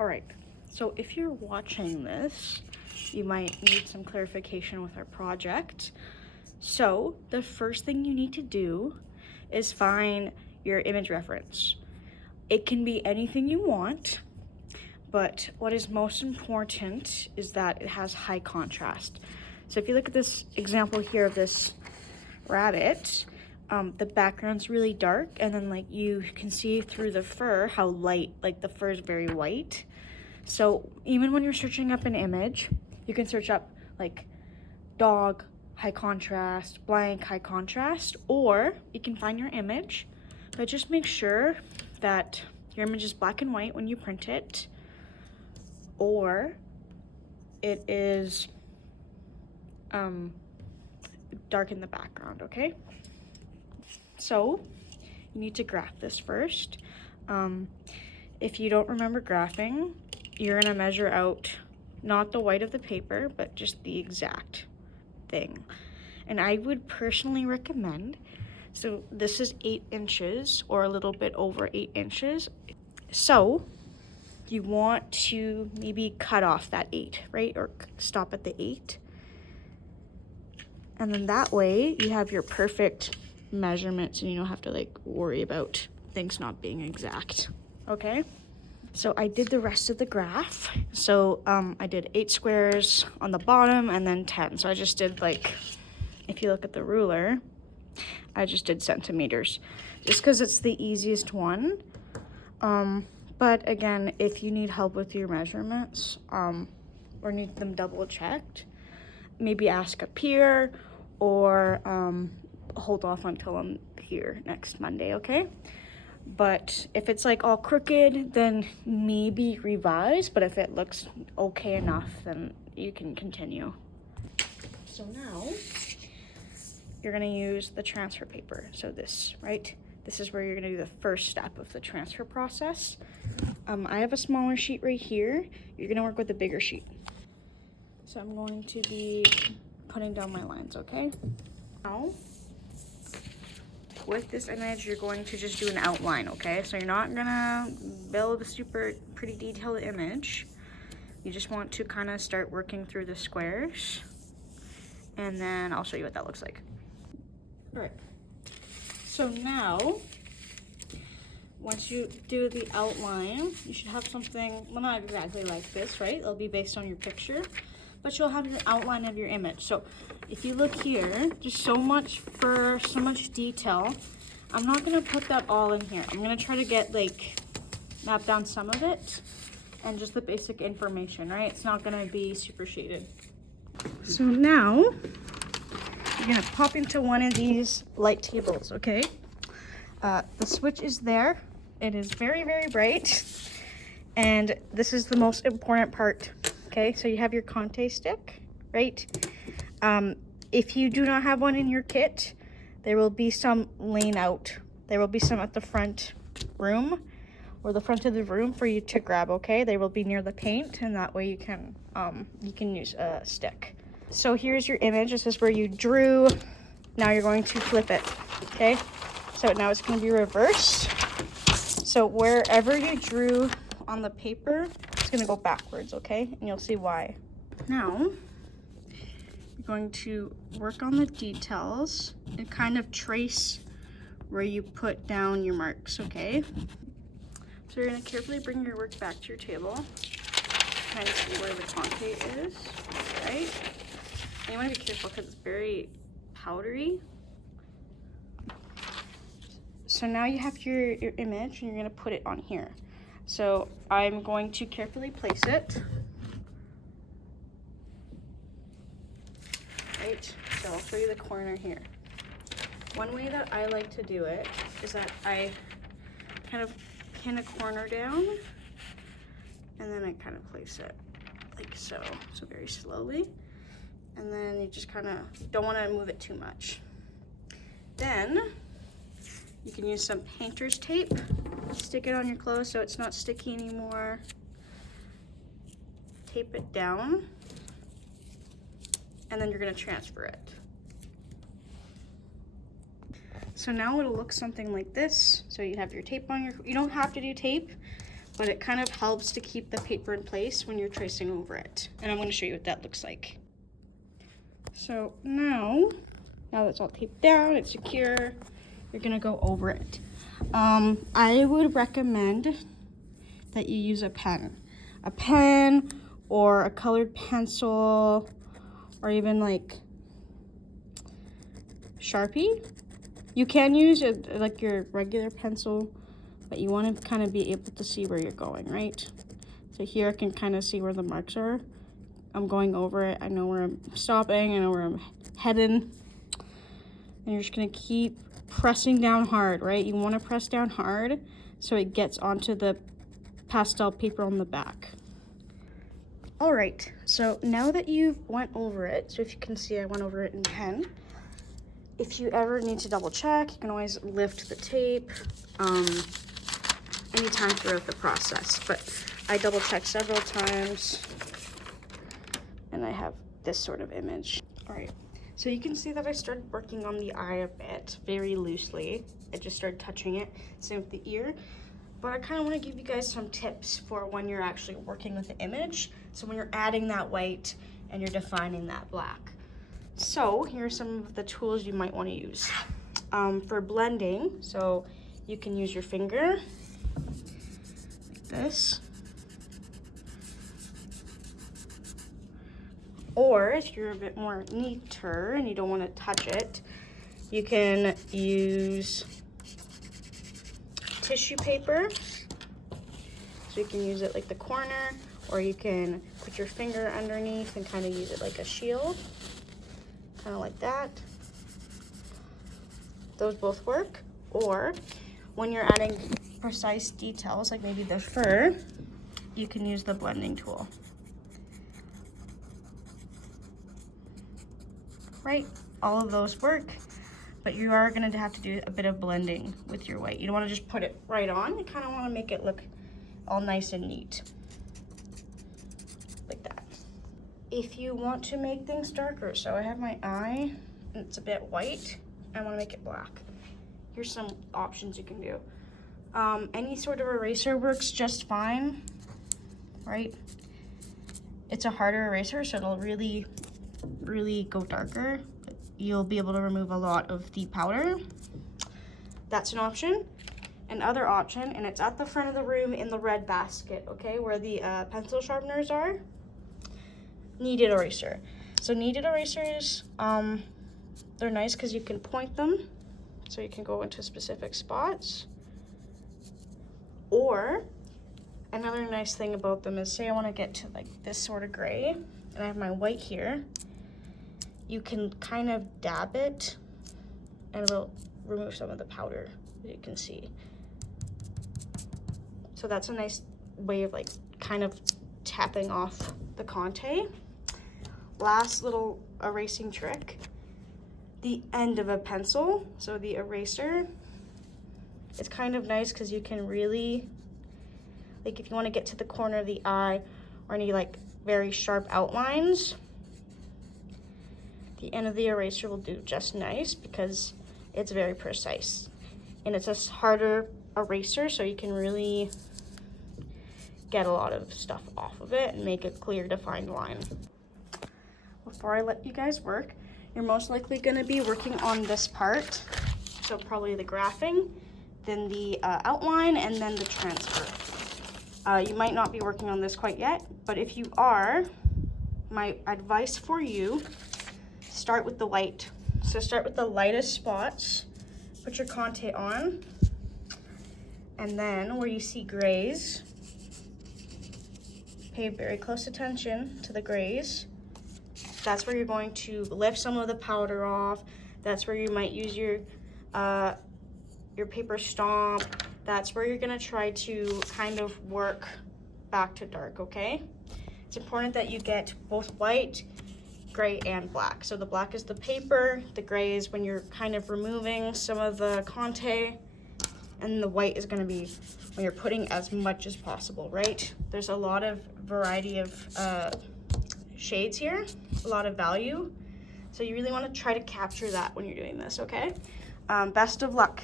All right, so if you're watching this, you might need some clarification with our project. So the first thing you need to do is find your image reference. It can be anything you want, but what is most important is that it has high contrast. So if you look at this example here of this rabbit, the background's really dark, and then like you can see through the fur how light, like the fur is very white. So even when you're searching up an image, you can search up like dog, high contrast, blank, high contrast, or you can find your image, but just make sure that your image is black and white when you print it, or it is dark in the background, okay? So you need to graph this first. If you don't remember graphing, you're gonna measure out not the white of the paper, but just the exact thing. And I would personally recommend, so this is 8 inches or a little bit over 8 inches. So you want to maybe cut off that 8, right? Or stop at the 8. And then that way you have your perfect measurements and you don't have to like worry about things not being exact, okay? So I did the rest of the graph. So I did 8 squares on the bottom and then 10. So I just did like, if you look at the ruler, I just did centimeters just because it's the easiest one. But again, if you need help with your measurements or need them double checked, maybe ask a peer or hold off until I'm here next Monday, okay? But if it's like all crooked, then maybe revise, but if it looks okay enough, then you can continue. So now you're gonna use the transfer paper. So this, right? This is where you're gonna do the first step of the transfer process. I have a smaller sheet right here. You're gonna work with a bigger sheet. So I'm going to be putting down my lines, okay? Now, with this image, you're going to just do an outline, okay? So you're not gonna build a super pretty detailed image. You just want to kind of start working through the squares, and then I'll show you what that looks like. All right, so now, once you do the outline, you should have something, well, not exactly like this, right? It'll be based on your picture, but you'll have your outline of your image. So if you look here, there's so much fur, so much detail. I'm not gonna put that all in here. I'm gonna try to get like, map down some of it and just the basic information, right? It's not gonna be super shaded. So now, you're gonna pop into one of these light tables, okay? The switch is there. It is very, very bright. And this is the most important part, okay? So you have your Conté stick, right? If you do not have one in your kit, there will be some laying out. There will be some at the front room or the front of the room for you to grab, okay? They will be near the paint, and that way you can use a stick. So here's your image. This is where you drew. Now you're going to flip it, okay? So now it's going to be reversed. So wherever you drew on the paper, it's going to go backwards, okay? And you'll see why. Now, you're going to work on the details and kind of trace where you put down your marks, okay? So you're going to carefully bring your work back to your table. Kind of see where the Conté is, right? And you want to be careful because it's very powdery. So now you have your image and you're going to put it on here. So I'm going to carefully place it. Right, so I'll show you the corner here. One way that I like to do it is that I kind of pin a corner down and then I kind of place it like so. So very slowly. And then you just kind of don't want to move it too much. Then you can use some painter's tape, stick it on your clothes so it's not sticky anymore. Tape it down, and then you're gonna transfer it. So now it'll look something like this. So you have your tape on your, you don't have to do tape, but it kind of helps to keep the paper in place when you're tracing over it. And I'm going to show you what that looks like. So now that's all taped down, it's secure, you're going to go over it. I would recommend that you use a pen or a colored pencil, or even like Sharpie. You can use like your regular pencil, but you want to kind of be able to see where you're going, right? So here I can kind of see where the marks are. I'm going over it. I know where I'm stopping. I know where I'm heading. And you're just going to keep pressing down hard, right? You want to press down hard so it gets onto the pastel paper on the back. All right, so now that you've went over it, so if you can see I went over it in pen. If you ever need to double check, you can always lift the tape anytime throughout the process. But I double checked several times and I have this sort of image. All right, so you can see that I started working on the eye a bit, very loosely. I just started touching it, same with the ear. But I kind of want to give you guys some tips for when you're actually working with the image. So when you're adding that white and you're defining that black. So here are some of the tools you might want to use. For blending, so you can use your finger, like this. Or if you're a bit more neater and you don't want to touch it, you can use tissue paper. So you can use it like the corner, or you can put your finger underneath and kind of use it like a shield, kind of like that. Those both work. Or when you're adding precise details, like maybe the fur, you can use the blending tool. Right, all of those work. But you are going to have to do a bit of blending with your white. You don't want to just put it right on. You kind of want to make it look all nice and neat. Like that. If you want to make things darker, so I have my eye, and it's a bit white. I want to make it black. Here's some options you can do. Any sort of eraser works just fine, right? It's a harder eraser, so it'll really go darker. You'll be able to remove a lot of the powder. That's an option. Another option, and it's at the front of the room in the red basket, okay, where the pencil sharpeners are. Kneaded eraser. So kneaded erasers, they're nice because you can point them, so you can go into specific spots. Or another nice thing about them is, say I want to get to like this sort of gray, and I have my white here. You can kind of dab it and it'll remove some of the powder, as you can see. So that's a nice way of like kind of tapping off the Conté. Last little erasing trick, the end of a pencil, so the eraser. It's kind of nice because you can really, like if you want to get to the corner of the eye or any like very sharp outlines, the end of the eraser will do just nice because it's very precise. And it's a harder eraser, so you can really get a lot of stuff off of it and make a clear, defined line. Before I let you guys work, you're most likely going to be working on this part. So probably the graphing, then the outline, and then the transfer. You might not be working on this quite yet, but if you are, my advice for you, start with the light. So start with the lightest spots, put your Conté on, and then where you see grays, pay very close attention to the grays. That's where you're going to lift some of the powder off. That's where you might use your paper stomp. That's where you're gonna try to kind of work back to dark, okay? It's important that you get both white, gray, and black. So the black is the paper, the gray is when you're kind of removing some of the Conté, and the white is gonna be when you're putting as much as possible, right? There's a lot of variety of shades here, a lot of value. So you really wanna try to capture that when you're doing this, okay? Best of luck.